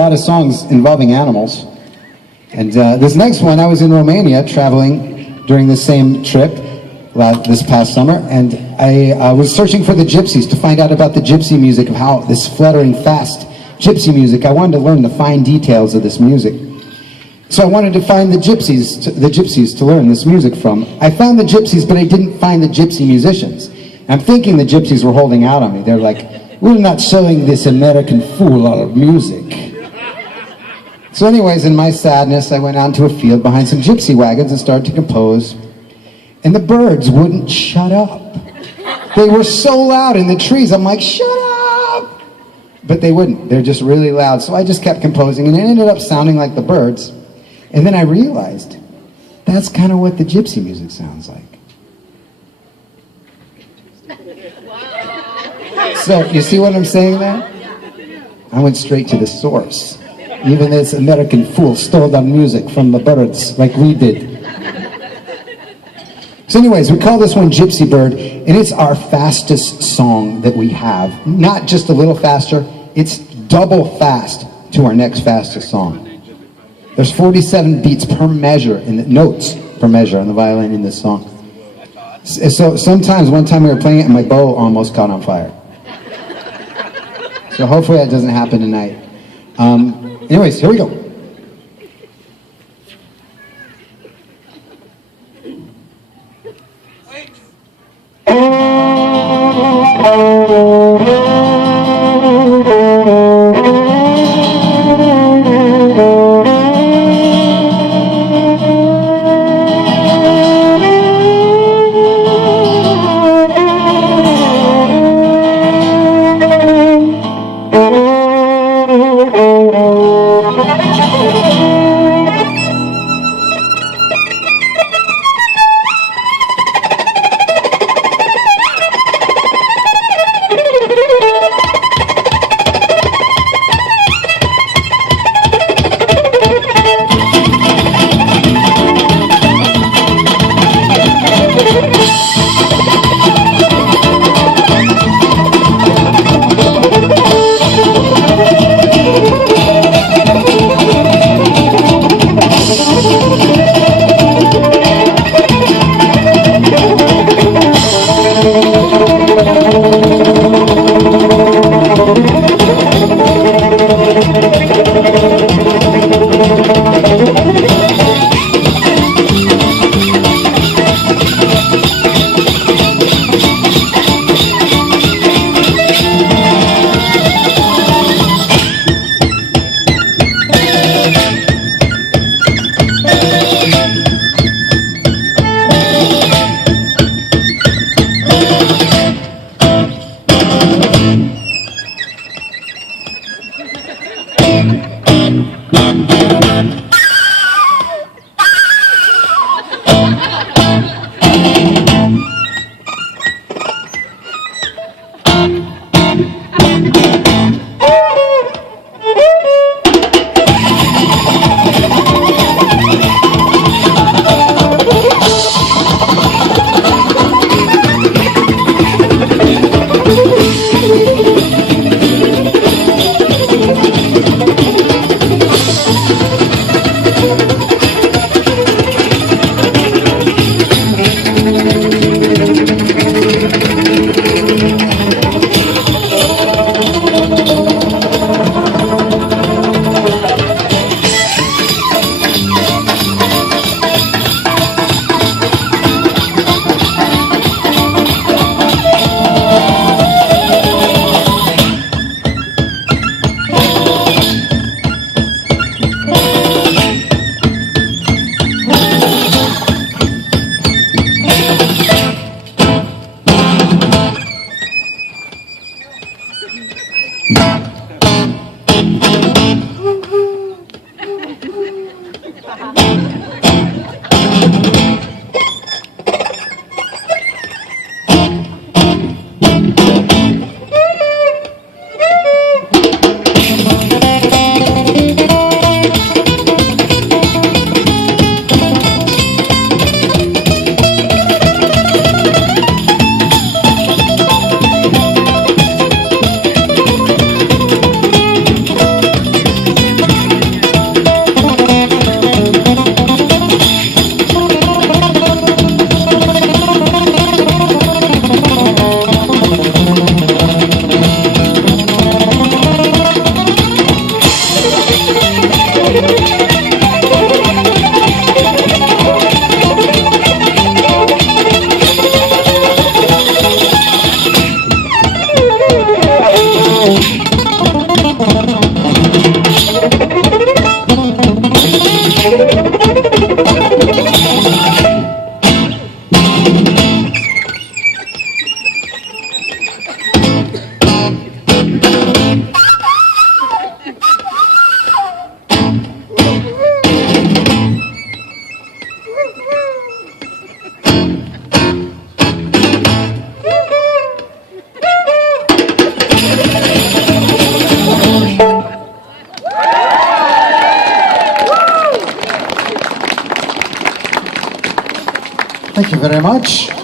lot of songs involving animals. And this next one, I was in Romania traveling during the same trip this past summer, and I was searching for the gypsies to find out about the gypsy music, of how this fluttering, fast gypsy music. I wanted to learn the fine details of this music. So I wanted to find the gypsies to learn this music from. I found the gypsies, but I didn't find the gypsy musicians. I'm thinking the gypsies were holding out on me. They're like, we're not showing this American fool our music. So anyways, in my sadness, I went out into a field behind some gypsy wagons and started to compose. And the birds wouldn't shut up. They were so loud in the trees. I'm like, shut up! But they wouldn't. They're just really loud. So I just kept composing, and it ended up sounding like the birds. And then I realized that's kind of what the gypsy music sounds like. So, you see what I'm saying there? I went straight to the source. Even this American fool stole our music from the birds like we did. So anyways, we call this one Gypsy Bird, and it's our fastest song that we have. Not just a little faster, it's double fast to our next fastest song. There's 47 beats per measure, in the notes per measure on the violin in this song. So sometimes, one time we were playing it and my bow almost caught on fire. So hopefully that doesn't happen tonight. Anyways, here we go. Thank you very much.